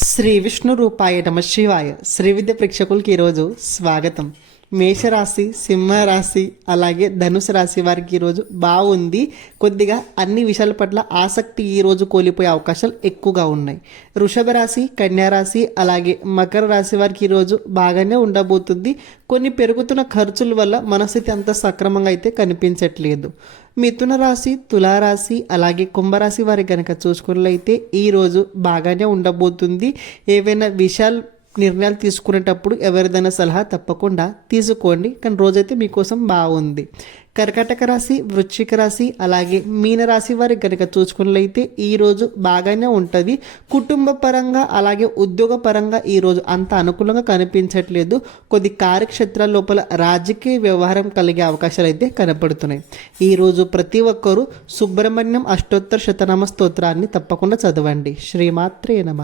శ్రీ విష్ణు రూపాయ నమ శివాయ. శ్రీ విద్య ప్రేక్షకులకి ఈరోజు స్వాగతం. మేషరాశి, సింహరాశి అలాగే ధనుసు రాశి వారికి ఈరోజు బాగుంది. కొద్దిగా అన్ని విషయాల పట్ల ఆసక్తి ఈరోజు కోల్పోయే అవకాశాలు ఎక్కువగా ఉన్నాయి. వృషభ రాశి, కన్యా రాశి అలాగే మకర రాశి వారికి ఈరోజు బాగానే ఉండబోతుంది. కొన్ని పెరుగుతున్న ఖర్చుల వల్ల మనస్థితి అంత సక్రమంగా అయితే కనిపించట్లేదు. మిథున రాశి, తులారాశి అలాగే కుంభరాశి వారికి కనుక చూసుకున్నట్లయితే ఈరోజు బాగానే ఉండబోతుంది. ఏవైనా నిర్ణయాలు తీసుకునేటప్పుడు ఎవరిదైనా సలహా తప్పకుండా తీసుకోండి, కానీ రోజైతే మీకోసం బాగుంది. కర్కాటక రాశి, వృశ్చిక రాశి అలాగే మీనరాశి వారికి కనుక చూసుకున్నట్లయితే ఈరోజు బాగానే ఉంటుంది. కుటుంబ పరంగా అలాగే ఉద్యోగ పరంగా ఈరోజు అంత అనుకూలంగా కనిపించట్లేదు. కొద్ది కార్యక్షేత్రాల లోపల రాజకీయ వ్యవహారం కలిగే అవకాశాలు అయితే కనపడుతున్నాయి. ఈరోజు ప్రతి ఒక్కరూ సుబ్రహ్మణ్యం అష్టోత్తర శతనామ స్తోత్రాన్ని తప్పకుండా చదవండి. శ్రీమాత్రే నమః.